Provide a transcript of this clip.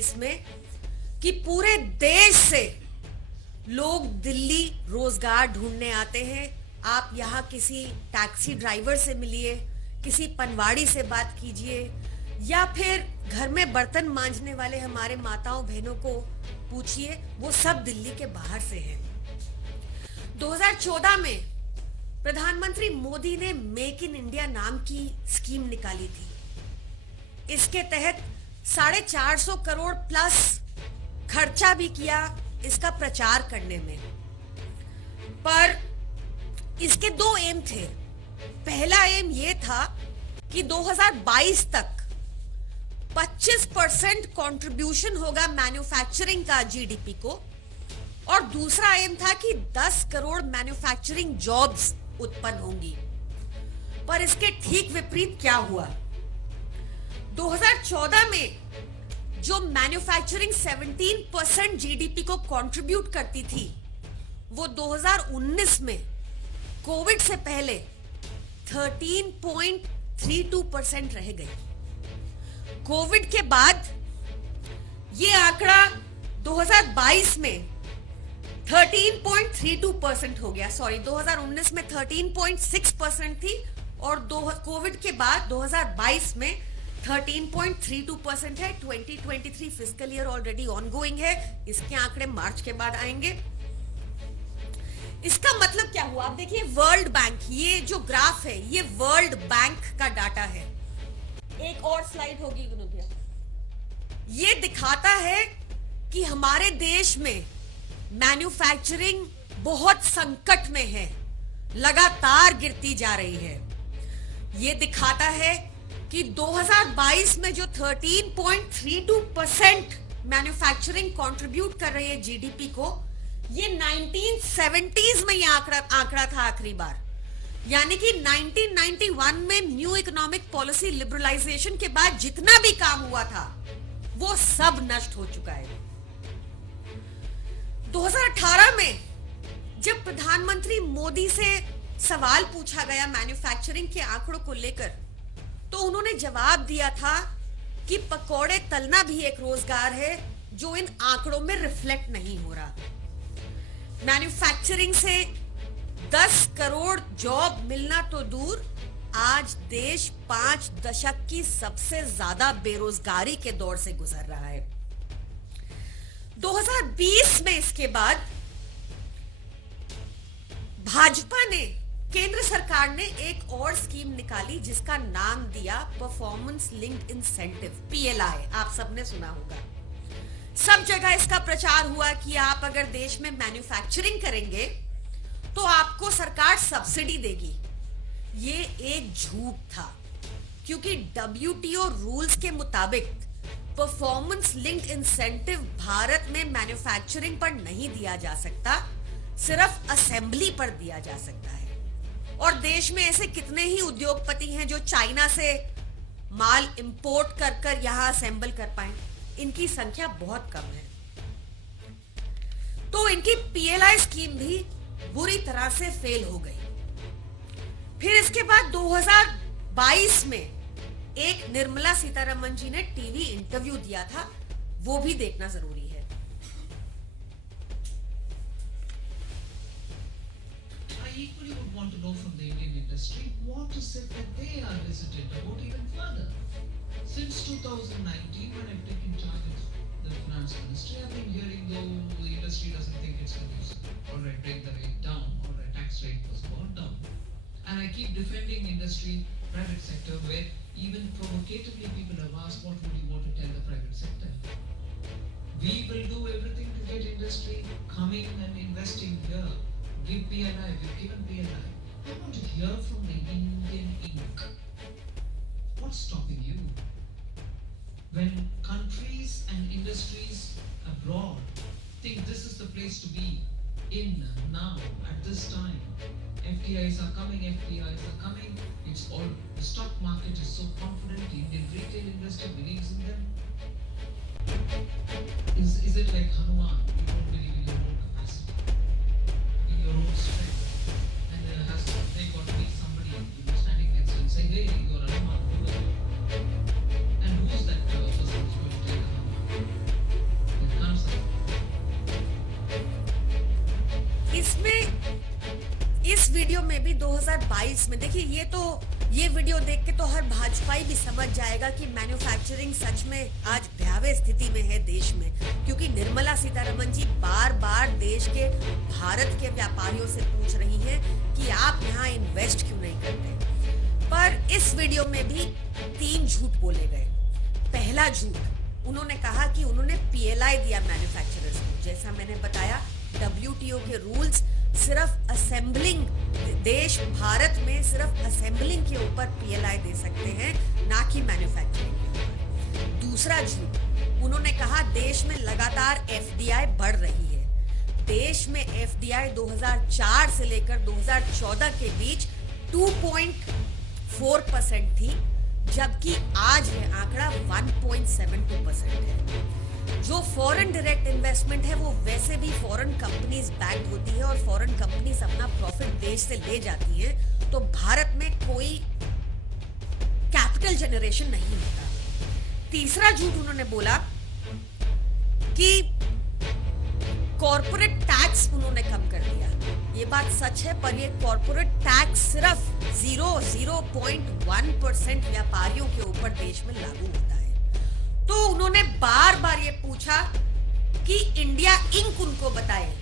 2022 में कि पूरे देश से लोग दिल्ली रोजगार ढूंढने आते हैं। आप यहाँ किसी टैक्सी ड्राइवर से मिलिए, किसी पनवाड़ी से बात कीजिए, या फिर घर में बर्तन मांजने वाले हमारे माताओं बहनों को पूछिए, वो सब दिल्ली के बाहर से हैं। 2014 में प्रधानमंत्री मोदी ने मेक इन इंडिया नाम की स्कीम निकाली थी। इसके तहत 450 करोड़ प्लस खर्चा भी किया इसका प्रचार करने में। पर इसके दो एम थे। पहला एम ये था कि 2022 तक 25% कंट्रीब्यूशन होगा मैन्युफैक्चरिंग का जीडीपी को, और दूसरा एम था कि 10 करोड़ मैन्युफैक्चरिंग जॉब्स उत्पन्न होंगी। पर इसके ठीक विपरीत क्या हुआ? 2014 में जो मैन्युफैक्चरिंग 17% जीडीपी को कंट्रीब्यूट करती थी, वो 2019 में कोविड से पहले 13.32% रह गई। कोविड के बाद ये आंकड़ा 2022 में 13.32% हो गया। 2019 में 13.6% थी और कोविड के बाद 2022 में 13.32% है। 2023 फिस्कल ईयर ऑलरेडी ऑनगोइंग है। इसके आंकड़े मार्च के बाद आएंगे। इसका मतलब क्या हुआ? आप देखिए, वर्ल्ड बैंक, ये जो ग्राफ है ये वर्ल्ड बैंक का डाटा है। एक और स्लाइड होगी विनोद भैया। ये दिखाता है कि हमारे देश में मैन्युफैक्चरिंग बहुत संकट में है, लगातार गिरती जा रही है। ये दिखाता है कि 2022 में जो 13.32% मैन्युफैक्चरिंग कंट्रीब्यूट कर रही है जीडीपी को, ये 1970s में ये आंकड़ा था आखिरी बार। यानी कि 1991 में न्यू इकोनॉमिक पॉलिसी लिबरलाइजेशन के बाद जितना भी काम हुआ था वो सब नष्ट हो चुका है। 2018 में जब प्रधानमंत्री मोदी से सवाल पूछा गया मैन्युफैक्चरिंग के आंकड़ों को लेकर, तो उन्होंने जवाब दिया था कि पकौड़े तलना भी एक रोजगार है जो इन आंकड़ों में रिफ्लेक्ट नहीं हो रहा। मैन्युफैक्चरिंग से 10 करोड़ जॉब मिलना तो दूर, आज देश 5 दशक की सबसे ज्यादा बेरोजगारी के दौर से गुजर रहा है। 2020 में इसके बाद भाजपा ने, केंद्र सरकार ने एक और स्कीम निकाली जिसका नाम दिया परफॉर्मेंस लिंक्ड इंसेंटिव, पीएलआई। आप सबने सुना होगा। सब जगह इसका प्रचार हुआ कि आप अगर देश में मैन्युफैक्चरिंग करेंगे तो आपको सरकार सब्सिडी देगी। ये एक झूठ था, क्योंकि डब्ल्यूटीओ रूल्स के मुताबिक परफॉर्मेंस लिंक्ड इंसेंटिव भारत में मैन्युफैक्चरिंग पर नहीं दिया जा सकता, सिर्फ असेंबली पर दिया जा सकता है। और देश में ऐसे कितने ही उद्योगपति हैं जो चाइना से माल इंपोर्ट कर कर यहां असेंबल कर पाए? इनकी संख्या बहुत कम है। तो इनकी पीएलआई स्कीम भी बुरी तरह से फेल हो गई। फिर इसके बाद 2022 में एक निर्मला सीतारमण जी ने टीवी इंटरव्यू दिया था, वो भी देखना जरूरी है। I equally would want to know from the Indian industry what is it that they are hesitant about even further. Since 2019, when I've taken charge of the finance ministry, I've been hearing though the industry doesn't think it's conducive. All right, bring the rate down. All right, tax rate was brought down. And I keep defending industry, private sector, where even provocatively people have asked, what would you want to tell the private sector? We will do everything to get industry coming and investing here. Give PLI, we've given PLI. I want to hear from the Indian Inc. What's stopping you? When countries and industries abroad think this is the place to be in now, at this time, FDIs are coming, it's all, the stock market is so confident, the Indian retail investor believes in them. Is it like Hanuman, you don't believe in your own capacity, in your own strength, and has they got to be somebody standing next to you and say, hey, you're Hanuman, who are you? And who's that person who's going to take Hanuman? Video में भी 2022 में देखिए, ये video देख के तो हर भाजपाई भी समझ जाएगा कि मैन्युफैक्चरिंग सच में आज भयावह स्थिति में है देश में, क्योंकि निर्मला सीतारमण जी बार बार देश के, भारत के व्यापारियों से पूछ रही हैं कि आप यहाँ इन्वेस्ट क्यों नहीं करते। पर इस वीडियो में भी 3 झूठ बोले गए। पहला झूठ, उन्होंने कहा कि उन्होंने पीएलआई दिया मैन्युफैक्चरर्स को। जैसा मैंने बताया, WTO के रूल्स सिर्फ असेंबलिंग, देश भारत में सिर्फ असेंबलिंग के ऊपर पीएलआई दे सकते हैं, ना कि मैन्युफैक्चरिंग के ऊपर। दूसरा झूठ, उन्होंने कहा देश में लगातार एफडीआई बढ़ रही है। देश में एफडीआई 2004 से लेकर 2014 के बीच 2.4% थी, जबकि आज यह आंकड़ा 1.72% है। जो फॉरेन डायरेक्ट इन्वेस्टमेंट है वो वैसे भी फॉरेन कंपनीज बैक्ड होती है और फॉरेन कंपनीज अपना प्रॉफिट देश से ले जाती हैं, तो भारत में कोई कैपिटल जनरेशन नहीं होता। तीसरा झूठ उन्होंने बोला कि कॉर्पोरेट टैक्स उन्होंने कम कर दिया। ये बात सच है, पर ये कॉर्पोरेट टैक्स सिर्फ 0.1% व्यापारियों के ऊपर देश में लागू होता है। तो उन्होंने बार बार ये पूछा कि इंडिया इंक उनको बताए